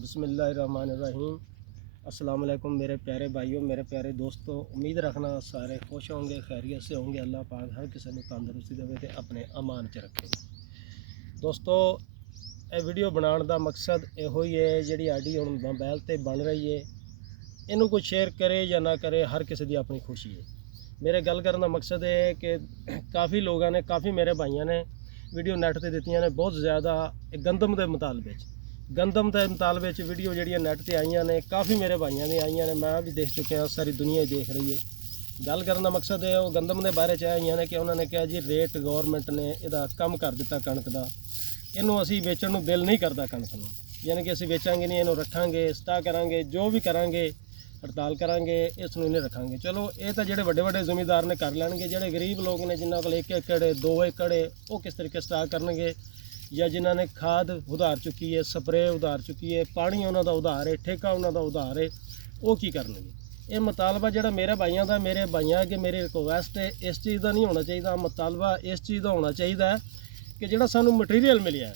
बिस्मिल्लाहिर्रहमानिर्रहीम। अस्सलाम वालेकुम मेरे प्यारे भाइयों, मेरे प्यारे दोस्तों। उम्मीद रखना सारे खुश होंगे, खैरियत से होंगे। अल्लाह पाक हर किसी को तंदुरुस्ती देवे ते अपने अमान च रखे। दोस्तों, ये वीडियो बनाने का मकसद इहो ही है, जिहड़ी आईडी हुण मोबाइल ते बन रही है, इनू कोई शेयर करे या ना करे, हर किसी की अपनी खुशी है। मेरे गल करने का मकसद है कि काफ़ी लोगों ने, काफ़ी मेरे भाइयों ने वीडियो नैट ते दित्तियां ने, बहुत ज़्यादा गंदम के मुतालबे के मुतालबे वीडियो जड़ियाँ नैट ते आईयां ने, काफ़ी मेरे भाइयों ने आईयां ने, मैं भी देख चुके हैं, सारी दुनिया ही देख रही है। गल करने का मकसद है, वो गंदम के बारे च आईयां ने कि उन्होंने कहा जी रेट गौरमेंट ने इहदा कम कर दिता कणक का, इनू असी बेचण नूं दिल नहीं करता कणक नूं, यानी कि असी बेचांगे नहीं, इनू रखांगे, स्टा करांगे, जो भी करांगे, हड़ताल करांगे, इस नूं नहीं रखांगे। चलो ये तो जोड़े वड्डे वड्डे जमींदार ने कर लैणगे, जोड़े गरीब लोग ने जिन्होंने कोल 1 एकड़ 2 एकड़ वो किस तरीके स्टा करनगे, या जिन्होंने खाद उधार चुकी है, स्प्रे उधार चुकी है, पानी उन्होंने उधार है, ठेका उन्होंने उधार है, वो की करनगे। ये मुतालबा जोड़ा मेरे भाइयों का, मेरे भाइयों अगे मेरी रिक्वेस्ट है, इस चीज़ का नहीं होना चाहिए। मुतालबा इस चीज़ का होना चाहिए कि जोड़ा सानू मटीरियल मिलिया है,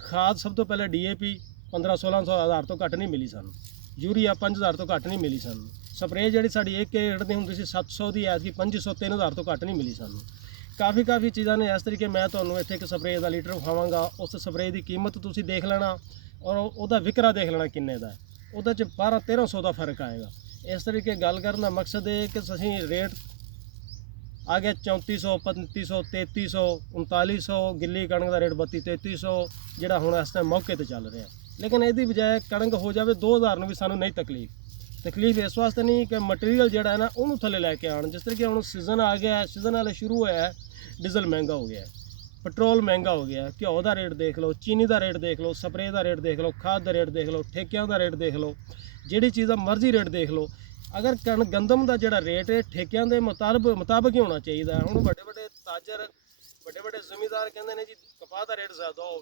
खाद सब तो पहले DAP 1500-1600 हज़ार तो घट नहीं मिली सानू, यूरिया 5000 तो घट नहीं मिली सानू, स्प्रे जी साड़ी 1 एकड़ की होंगी 700 की, ऐसी 2500 3000 तो घट नहीं मिली सानू। काफ़ी चीज़ों ने इस तरीके, मैं तो इतने एक स्प्रे का लीटर विखावांगा, उस स्प्रे की कीमत तुसी देख लेना और वह विकरा देख लेना किन्ने का, वो 1200-1300 का फर्क आएगा। इस तरीके गल करने का मकसद है कि असीं रेट आ गया 3400 3500 3300 3900, गिली कणक का रेट 3200-3300 जोड़ा हुण इस टाइम मौके पर चल रहा है। लेकिन यदि बजाय कणक हो जाए 2000 भी सानू नहीं तकलीफ इस वास्ते नहीं कि मटीरियल जोड़ा है ना उन्होंने थले लैके आन। जिस तरीके हुण सीजन आ गया है, सीजन वाले शुरू होया है, डीजल महंगा हो गया है, पेट्रोल महंगा हो गया है, घ्यो का रेट देख लो, चीनी का रेट देख लो, स्प्रे का रेट देख लो, खाद का रेट देख लो, ठेकिਆਂ का रेट देख लो, जिहड़ी चीज़ का मर्जी रेट देख लो। अगर गंदम का जोड़ा रेट है ठेकिਆਂ के मुताबिक ही होना चाहिए। हुण बड़े बड़े ताजर, बड़े बड़े जमींदार कहते हैं जी कपाह का रेट ज़्यादा हो,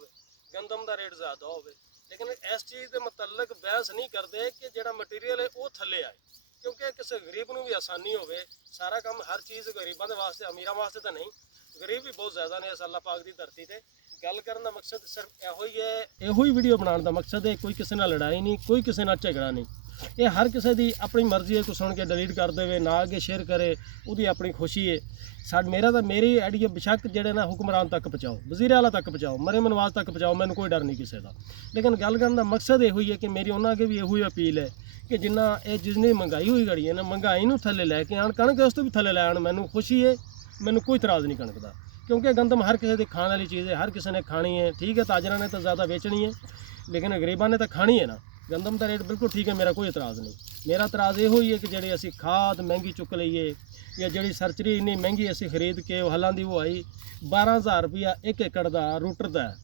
गंदम का रेट ज़्यादा हो, लेकिन इस चीज़ के मुतलक बहस नहीं करते कि जोड़ा मटीरियल है वो थले आए, क्योंकि किसी गरीब को भी आसानी हो। सारा काम हर चीज़ गरीबों के वास्ते, अमीरों वास्ते तो नहीं, गरीब भी बहुत ज़्यादा ने इस अल्लाह पाक की धरती पर। गल करने का मकसद सिर्फ इहो ही है, इहो ही वीडियो बनाने का मकसद है। कोई किसी नाल लड़ाई नहीं, कोई किसी नाल झगड़ा नहीं, ये हर किसी की अपनी मर्जी है। कोई सुन के डिलीट कर दे, ना अगे शेयर करे, उसकी अपनी खुशी है। मेरी आईडी बेशक जोड़े ना हुक्मरान तक पहुँचाओ, वज़ीर आला तक पहुँचाओ, मरीम नवाज तक पहुँचाओ, मैंने कोई डर नहीं किसी का। लेकिन गल करने का मकसद यो ही है कि मेरी उन्होंने अगे भी यही अपील है कि जिन्ना ये जितनी महंगाई हुई गई है ना, महंगाई नूं थले लैके आन, कणक उस तो भी थले लै आन, मैनू खुशी है, मैनू कोई इतराज़ नहीं कणक का, क्योंकि गंदम हर किसी की खाने वाली चीज़ है, हर किसी ने खानी है। ठीक है, ताजरा ने तो ज़्यादा बेचनी है, लेकिन गरीबों ने तो खानी है ना। गंदम का रेट बिल्कुल ठीक है, मेरा कोई इतराज़ नहीं। मेरा इतराज़ यो ही है कि जी असी खाद महंगी चुक लीए, या जी सर्जरी इन्नी महंगी असी खरीद के हलों की वो आई 12000 रुपया 1 एकड़ का रूटर का है,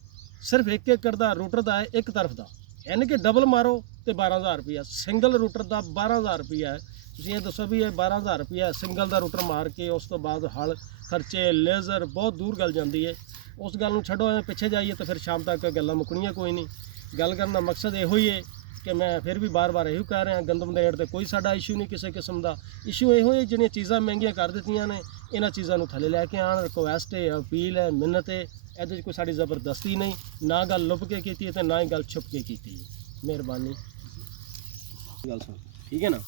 सिर्फ 1 एकड़ का रूटर का है, एक तरफ का, यानी कि डबल मारो तो 12000 रुपया, सिंगल रूटर का 12000 रुपया है। तुसीं ये दसो भी ये 12000 रुपया सिंगल का रूटर मार के, उस तो बाद हल खर्चे, लेज़र, बहुत दूर गल जाती है। उस गल छड्डो, पिछे जाइए तो फिर शाम तक गल्लां मुकणियां कोई नहीं। गल करने का मकसद इहो ही है कि मैं फिर भी बार बार यही कह रहा, गंदम के रेट पर कोई साडा इशू नहीं, किसी किस्म का इशू इहो है जिहड़ियां चीज़ां महंगियां कर दित्तियां ने, इन्हां चीज़ों नूं थले लैके आन। रिक्वेस्ट है, अपील है, मिन्नत है, इहदे कोई साडी ज़बरदस्ती नहीं, ना गल लुप के कीती है, ना ही गल छुप के कीती है। मेहरबानी, गल सुन, ठीक है ना।